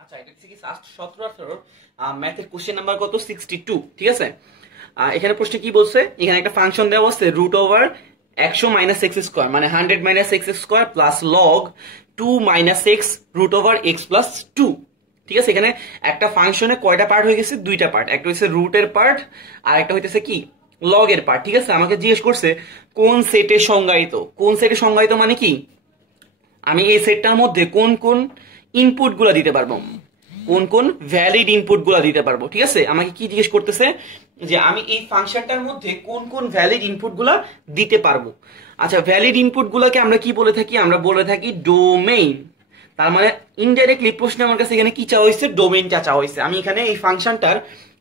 আচ্ছা, এটা হচ্ছে কি 17-18 ম্যাথের কোশ্চেন নাম্বার কত 62, ঠিক আছে। এখানে প্রশ্নে কি বলছে, এখানে একটা ফাংশন দেওয়া আছে root over 100 minus x square, মানে 100 minus x square plus log 2 minus x root over x plus 2, ঠিক আছে। এখানে একটা ফাংশনে কয়টা পার্ট হয়ে গেছে, দুইটা পার্ট, একটা হচ্ছে রুটের পার্ট আর একটা হইতেছে কি লগের পার্ট, ঠিক আছে। আমাকে জিজ্ঞেস করছে কোন সেটে সংজ্ঞায়িত, কোন সেটে সংজ্ঞায়িত মানে কি আমি এই সেটটার মধ্যে কোন কোন ইনপুট গুলা দিতে পারবো, কোন কোন ভ্যালিড ইনপুট গুলা দিতে পারবো, ঠিক আছে। আমাকে কি জিজ্ঞেস করতেছে যে আমি এই ফাংশনটার মধ্যে কোন কোন ভ্যালিড ইনপুট গুলা দিতে পারবো। আচ্ছা, ভ্যালিড ইনপুট গুলাকে আমরা কি বলে থাকি, আমরা বলে থাকি ডোমেইন। তার মানে ইনডাইরেক্টলি প্রশ্ন আমার কাছে এখানে কি চাওয়া হয়েছে, ডোমেইনটা চাওয়া হয়েছে। আমি এখানে এই ফাংশনটার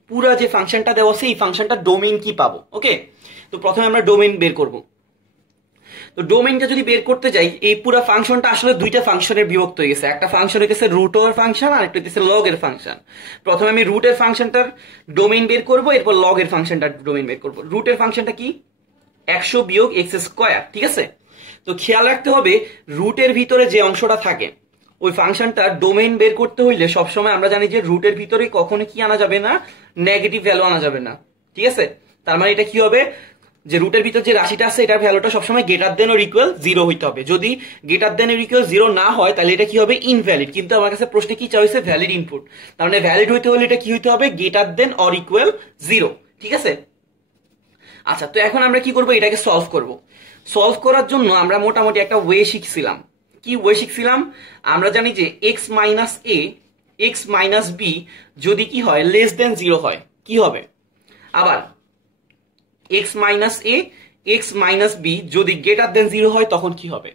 পুরা যে ফাংশনটা দেওয়া আছে এই ফাংশনটার ডোমেইন কি পাবো, ওকে। তো প্রথমে আমরা ডোমেইন বের করব। তো ডোমেইনটা যদি বের করতে যাই, এই পুরো ফাংশনটা আসলে দুইটা ফাংশনের বিভক্ত হয়ে গেছে। একটা ফাংশন হইতেছে রুট ওভার ফাংশন আর একটা হইতেছে লগ এর ফাংশন। প্রথমে আমি রুটের ফাংশনটার ডোমেইন বের করব, এরপর লগ এর ফাংশনটার ডোমেইন বের করব। রুটের ফাংশনটা কি 100 বিয়োগ এক্স স্কোয়ার, ঠিক আছে। তো খেয়াল রাখতে হবে রুটের ভিতরে যে অংশটা থাকে ওই ফাংশনটার ডোমেইন বের করতে হইলে সবসময় আমরা জানি যে রুটের ভিতরে কখনো কি আনা যাবে না, নেগেটিভ ভ্যালু আনা যাবে না, ঠিক আছে। তার মানে এটা কি হবে যে রুটের ভিতর যে রাশিটা আছে এটার ভ্যালুটা সবসময় গ্রেটার দেন অর ইকুয়াল 0 হইতে হবে। যদি গ্রেটার দেন অর ইকুয়াল 0 না হয় তাহলে এটা কি হবে, ইনভ্যালিড। কিন্তু আমার কাছে প্রশ্নে কি চাইছে, ভ্যালিড ইনপুট। তার মানে ভ্যালিড হইতে হলে এটা কি হইতে হবে, গ্রেটার দেন অর ইকুয়াল 0, ঠিক আছে। আচ্ছা, তো এখন আমরা কি করব, এটাকে সলভ করব। সলভ করার জন্য আমরা মোটামুটি একটা ওয়ে শিখছিলাম। কি ওয়ে শিখছিলাম, আমরা জানি যে এক্স মাইনাস এ এক্স মাইনাস বি যদি কি হয় লেস দেন 0 হয় কি হবে, আবার এক্স মাইনাস এ এক্স মাইনাস বি যদি গ্রেটার দেন 0 হয় তখন কি হবে,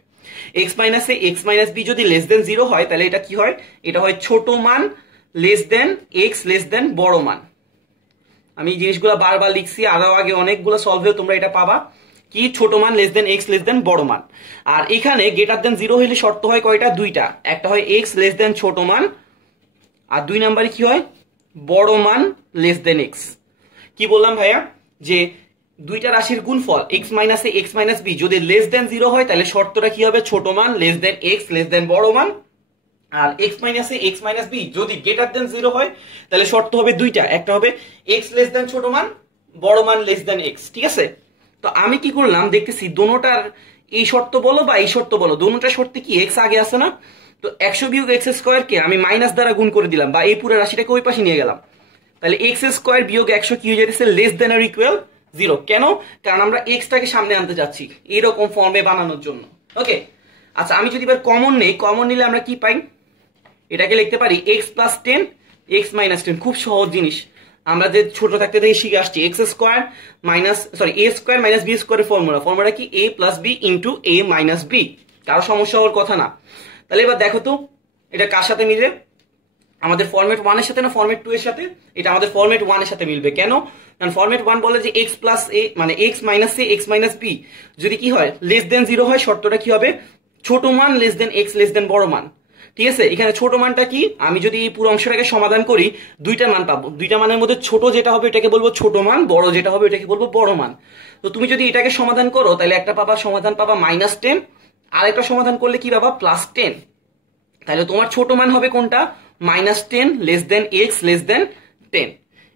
এক্স মাইনাস এ এক্স মাইনাস বি যদি লেস দেন 0 হয় তাহলে এটা কি হয়, এটা হয় ছোট মান less than x less than বড় মান। আমি এই জিনিসগুলো বারবার লিখছি, আরো আগে অনেকগুলো সলভেও তোমরা এটা পাবা কি ছোট মান less than x less than বড় মান। আর এখানে গ্রেটার দেন 0 হইলে শর্ত হয় কয়টা, দুইটা, একটা হয় এক্স লেস দেন ছোট মান আর 2 নম্বরে কি হয় বড় মান লেস দেন এক্স। কি বললাম ভাইয়া, যে দুইটা রাশির গুণফল এক্স মাইনাস এ এক্স মাইনাস বি যদি লেস দেন 0 হয় তাহলে শর্তটা কি হবে, ছোট মান less than x less than বড় মান। আর এক্স মাইনাস এ এক্স মাইনাস বি যদি গ্রেটার দেন 0 হয় তাহলে শর্ত হবে দুইটা, একটা হবে এক্স লেস দেন ছোট মান বড় মান লেস দেন এক্স, ঠিক আছে। তো আমি কি করলাম দেখতেছি দোনোটার এই শর্ত বলো বা এই শর্ত বলো দোনোটার শর্তে কি এক্স আগে আছে না, তো 100 বিয়োগ এক্স স্কোয়ার কে আমি মাইনাস দ্বারা গুণ করে দিলাম বা এই পুরো রাশিটাকে ওই পাশে নিয়ে গেলাম। তাহলে এক্স স্কোয়ার বিয়োগ 100 কি হয়ে যাচ্ছে, লেস দেন অর ইকুয়াল 0। কেন, কারণ আমরা এক্সটাকে সামনে আনতে যাচ্ছি এইরকম ফর্মে বানানোর জন্য, ওকে। আচ্ছা, আমি যদি এবার কমন নেই, কমন নিলে আমরা কি পাই, এটাকে লিখতে পারি এক্স প্লাস 10 এক্স মাইনাস 10। খুব সহজ জিনিস, আমরা যে ছোট থাকতে থেকে শিখে আসছি এক্স স্কোয়ার মাইনাস এ স্কোয়ার মাইনাস বি স্কোয়ারের ফর্মুলা কি এ প্লাস বি ইন্টু এ মাইনাস বি। কারো সমস্যা হওয়ার কথা না। তাহলে এবার দেখো তো এটা কার সাথে মিলে, আমাদের ফরম্যাট 1 এর সাথে না ফরম্যাট 2 এর সাথে, এটা আমাদের ফরম্যাট 1 এর সাথে মিলবে। কেন, কারণ ফরম্যাট 1 বলে যে এক্স প্লাস এ মানে এক্স মাইনাস এ এক্স মাইনাস বি যদি কি হয় লেস দেন 0 হয় শর্তটা কি হবে, ছোট মান less than x less than বড় মান, ঠিক আছে। এখানে ছোট মানটা কি, আমি যদি এই পুরো অংশটাকে সমাধান করি দুইটা মান পাবো, দুইটা মানের মধ্যে ছোট যেটা হবে এটাকে বলবো ছোট মান, বড় যেটা হবে এটাকে বলবো বড় মান। তো তুমি যদি এটাকে সমাধান করো তাহলে একটা পাবা সমাধান পাবা -10, আর একটা সমাধান করলে কি পাবা +10। তাহলে তোমার ছোট মান হবে কোনটা, -10 less than x less than 10।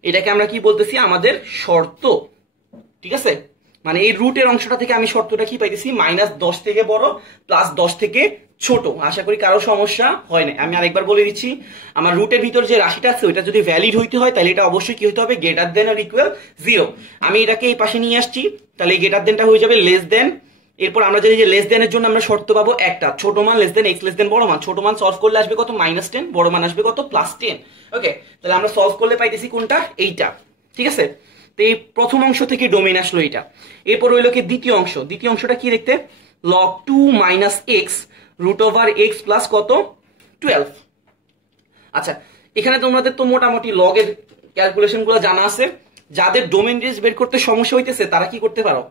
এটাকে আমরা কি বলতেছি, আমাদের শর্ত, ঠিক আছে। মানে এই রুটের অংশটা থেকে আমি শর্তটা কি পাইতেছি, -10 থেকে বড় +10 থেকে ছোট। আশা করি কারো সমস্যা হয় না। আমি আরেকবার বলে দিচ্ছি, আমার রুটের ভিতর যে রাশিটা আছে ওইটা যদি ভ্যালিড হইতে হয় তাহলে এটা অবশ্যই কি হতে হবে, গ্রেটার দেন অর ইকুয়াল 0। আমি এটাকে এই পাশে নিয়ে আসছি, তাহলে এই গ্রেটার দেনটা হয়ে যাবে লেস দেন। এরপর আমরা জানি যে লেস দেনের জন্য আমরা শর্ত পাবো একটা, ছোট মান less than x less than বড় মান। ছোট মান সলভ করলে আসবে কত, -10, বড় মান আসবে কত, +10। ওকে, তাহলে আমরা সলভ করলে পাইতেছি কোনটা, এইটা, ঠিক আছে। তো এই প্রথম অংশ থেকে ডোমেইন আসলো এইটা। এরপর হইলো কি দ্বিতীয় অংশ, দ্বিতীয় অংশটা কি দেখতে, log 2 minus x root over x plus কত 12। আচ্ছা, এখানে তোমাদের তো মোটামুটি লগের ক্যালকুলেশন গুলো জানা আছে। যাদের ডোমেইন রেঞ্জ বের করতে সমস্যা হইতেছে তারা কি করতে পারো,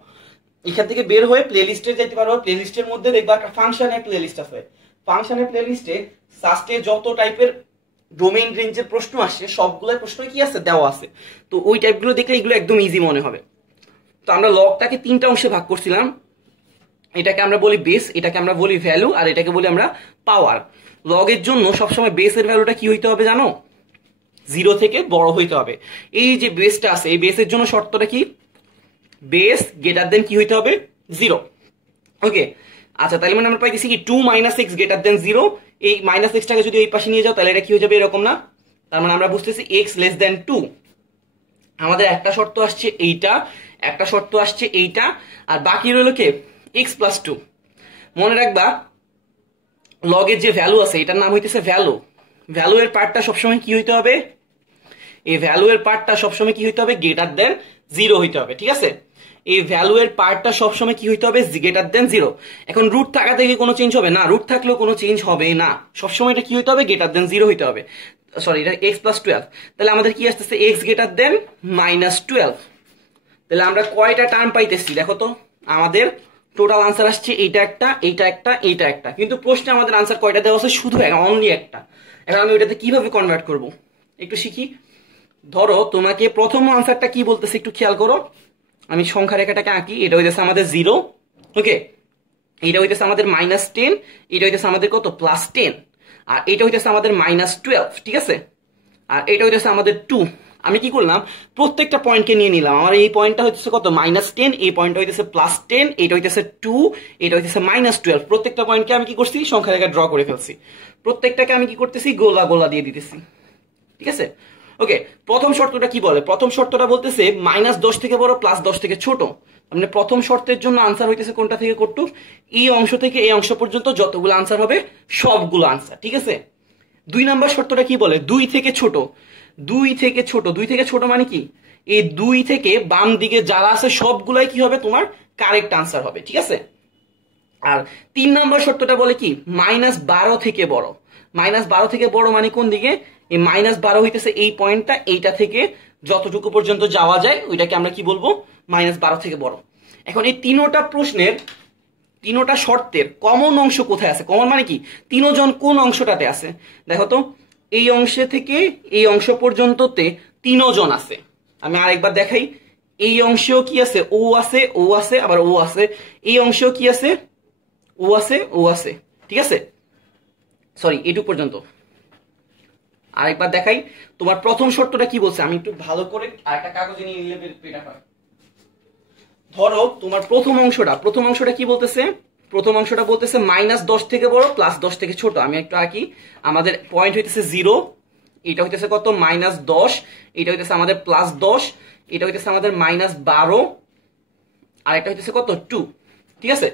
এখান থেকে বের হয়ে প্লে লিস্টে যেতে পারো। প্লে লিস্টের মধ্যে দেখবা একটা ফাংশনের প্লে লিস্ট আছে। ফাংশনের প্লে লিস্টে সাস্টে যত টাইপের ডোমেইন রেঞ্জের প্রশ্ন আসে সবগুলো প্রশ্ন কি আছে, দেওয়া আছে। তো ওই টাইপগুলো দেখলে এগুলো একদম ইজি মনে হবে। তো আমরা লগটাকে 3টা অংশে ভাগ করছিলাম, এটাকে আমরা বলি বেস, এটাকে আমরা বলি ভ্যালু, আর এটাকে বলি আমরা পাওয়ার। লগের জন্য সবসময় বেসের ভ্যালুটা কি হইতে হবে জানো? 0 থেকে বড় হইতে হবে। এই যে বেসটা আছে, এই বেসের জন্য শর্তটা কি? বেস গ্রেটার দেন কি হইতে হবে? 0। ওকে, আচ্ছা তাহলে মানে আমরা পাইতেছি কি 2 - x গ্রেটার দেন 0। এই -x টাকে যদি এই পাশে নিয়ে যাও তাহলে এটা কি হয়ে যাবে? এরকম না? তার মানে আমরা বুঝতেছি x লেস দেন 2। আমাদের একটা শর্ত আসছে এইটা, একটা শর্ত আসছে এইটা, আর বাকি রইল কে? x plus 2। মনে রাখবা লগের যে ভ্যালু আছে এটার নাম হইতেছে ভ্যালু। ভ্যালু এর পার্টটা সবসময় কি হইতে হবে? এই ভ্যালু এর পার্টটা সবসময় কি হইতে হবে? গ্রেটার দেন 0 হইতে হবে, ঠিক আছে? এই ভ্যালু এর পার্টটা সবসময় কি হইতে হবে? Greater than 0। এখন রুট থাকা থেকে কোনো চেঞ্জ হবে না, রুট থাকলেও কোনো চেঞ্জ হবে না, সবসময় এটা কি হইতে হবে? গ্রেটার দেন 0 হইতে হবে। সরি, এটা x প্লাস 12। তাহলে আমাদের কি আসতেছে? x greater than -12। তাহলে আমরা কয়টা টার্ম পাইতেছি দেখো তো? আমাদের টোটাল আনসার আসছে এইটা একটা, এইটা একটা, এইটা একটা, কিন্তু প্রশ্নে আমাদের আনসার কয়টা দেওয়া আছে? শুধু অনলি একটা। এখন আমি ওইটাতে কিভাবে কনভার্ট করব একটু শিখি। ধরো তোমাকে প্রথম আনসারটা কি বলতেছে একটু খেয়াল করো। আমি সংখ্যা রেখাটাকে আঁকি। এটা হইতেছে আমাদের 0, ওকে, এটা হইতেছে আমাদের -10, এটা হইতেছে আমাদের কত? +10, আর এটা হইতেছে আমাদের -12, ঠিক আছে? আর এটা হইতেছে আমাদের 2। আমি কি করলাম? প্রত্যেকটা পয়েন্টকে নিয়ে নিলাম। আমার এই পয়েন্টটা হইতেছে কত? -10, এই পয়েন্টটা হইতেছে +10, এটা হইতেছে 2, এটা হইতেছে -12। প্রত্যেকটা পয়েন্টকে আমি কি করছি? সংখ্যা রেখা ড্র করে ফেলছি। প্রত্যেকটাকে আমি কি করতেছি? গোলা গোলা দিয়ে দিতেছি, ঠিক আছে? ওকে, প্রথম শর্তটা কি বলে? প্রথম শর্তটা বলতেছে -10 থেকে বড়, +10 থেকে ছোট। মানে প্রথম শর্তের জন্য আনসার হইতেছে কোনটা থেকে কটুক? এই অংশ থেকে এই অংশ পর্যন্ত যতগুলো আনসার হবে সবগুলো আনসার, ঠিক আছে? 2 নাম্বার শর্তটা কি বলে? 2 থেকে ছোট। 2 থেকে ছোট, 2 থেকে ছোট মানে কি? এই 2 থেকে বাম দিকে যারা আছে সবগুলাই কি হবে? তোমার কারেক্ট আনসার হবে, ঠিক আছে? আর 3 নাম্বার শর্তটা বলে কি? -12 থেকে বড়। -12 থেকে বড় মানে কোন দিকে? এই -12 হইতেছে এই পয়েন্টটা, এইটা থেকে যতটুকু পর্যন্ত যাওয়া যায় ওইটাকে আমরা কি বলবো? -12 থেকে বড়। এখন এই তিনোটা প্রশ্নের, তিনোটা শর্তের কমন অংশ কোথায় আছে? কমন মানে কি? তিনজন কোন অংশটাতে আছে দেখো তো? এই অংশে থেকে এই অংশ পর্যন্ততে তিনজন আছে। আমি আরেকবার দেখাই। এই অংশেও কি আছে? ও আছে, ও আছে, আবার ও আছে। এই অংশেও কি আছে? ও আছে, ও আছে, ঠিক আছে? সরি, এটুকু পর্যন্ত। আরেকবার দেখাই। তোমার প্রথম শর্তটা কি বলছে? আমি একটু ভালো করে আরেকটা কাগজে নিয়ে নিলে বেটা হয়। ধরো তোমার প্রথম অংশটা কি বলতেছে? প্রথম অংশটা বলতেছে -10 থেকে বড়, +10 থেকে ছোট। আমি একটু আঁকি। আমাদের পয়েন্ট হইতেছে 0, এটা হইতেছে কত? -10, এটা হইতেছে আমাদের +10, এটা হইতেছে আমাদের -12, আর এটা হইতেছে কত? 2, ঠিক আছে?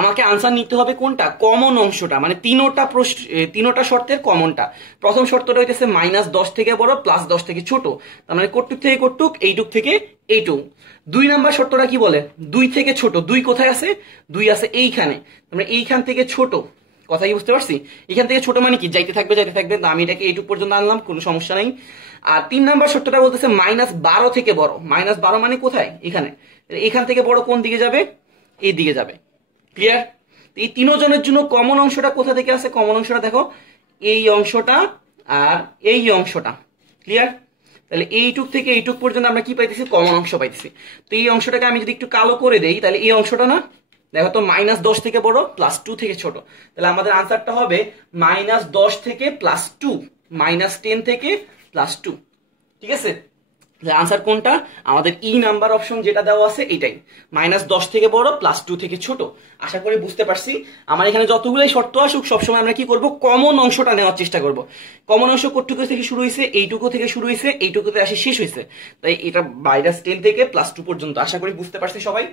আমাকে আনসার নিতে হবে কোনটা? কমন অংশটা, মানে তিনোটা শর্তের কমনটা। প্রথম শর্তটা হইতেছে -10 থেকে বড়, +10 থেকে ছোট। তার মানে কটুক থেকে কটুক, এইটুক থেকে এইটুক। 2 নাম্বার শর্তটা কি বলে? 2 থেকে ছোট। 2 কোথায় আছে? 2 আছে এইখানে। মানে এইখান থেকে ছোট। কথা কি বুঝতে পারছি? এখান থেকে ছোট মানে কি? যাইতে থাকবে, যাইতে থাকবে। তো আমি এটাকে এইটুক পর্যন্ত আনলাম, কোনো সমস্যা নাই। আর 3 নাম্বার শর্তটা বলতেছে -12 থেকে বড়। -12 মানে কোথায়? এখানে। এখান থেকে বড় কোন দিকে যাবে? এই দিকে যাবে। ক্লিয়ার? এই তিনজনের জন্য কমন অংশটা কোথা থেকে আসে? কমন অংশটা দেখো, এই অংশটা আর এই অংশটা। ক্লিয়ার? তাহলে এইটুক থেকে এইটুক পর্যন্ত আমরা কি পাইতেছি? কমন অংশ পাইতেছি। তো এই অংশটাকে আমি যদি একটু কালো করে দেই তাহলে এই অংশটা না, দেখো তো, -10 থেকে বড়, +2 থেকে ছোট। তাহলে আমাদের আনসারটা হবে -10 থেকে +2, -10 থেকে +2, ঠিক আছে? আনসার কোনটা? আমাদের ই নাম্বার অপশন যেটা দেওয়া আছে এটাই, -10 থেকে বড়, +2 থেকে ছোট। আশা করি বুঝতে পারছি। আমার এখানে যতগুলোই শর্ত আসুক সবসময় আমরা কি করব? কমন অংশটা নেওয়ার চেষ্টা করব। কমন অংশ কোটুকু থেকে শুরু হয়েছে? এইটুকু থেকে শুরু হয়েছে, এইটুকুতে আসি শেষ হয়েছে। তাই এটা -10 থেকে +2 পর্যন্ত। আশা করি বুঝতে পারছি সবাই।